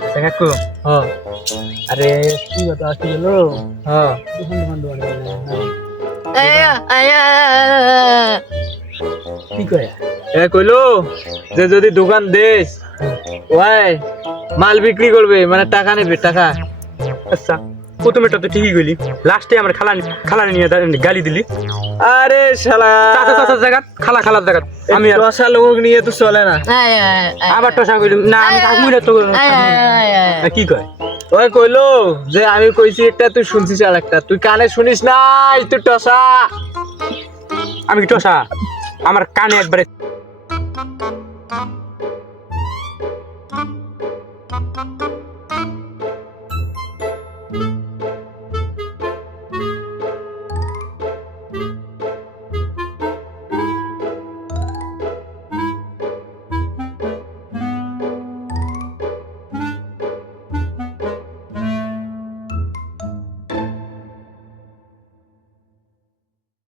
কাকু হ্যাঁ আরে কি কথা আসছিল হ্যাঁ কি কয় এ কইলো যে যদি দোকান দেস ওই মাল বিক্রি করবে মানে টাকা নেবে টাকা। আচ্ছা প্রথমে তো ঠিকই গেলি লাস্টে আমার খালা নিয়ে গালি দিলি আরে শালা চাচা চাচা জায়গা খালার জায়গা আমি আর দশা লোক নিয়ে তো চলে না। আবার টসা কইলি না আমি কাকুই তো কি কয় ওই কইলো যে আমি কইছি একটা তুই শুনছিস আর একটা তুই কানে শুনিস নাই তুই টসা। আমি কি টসা আমার কানে একবারে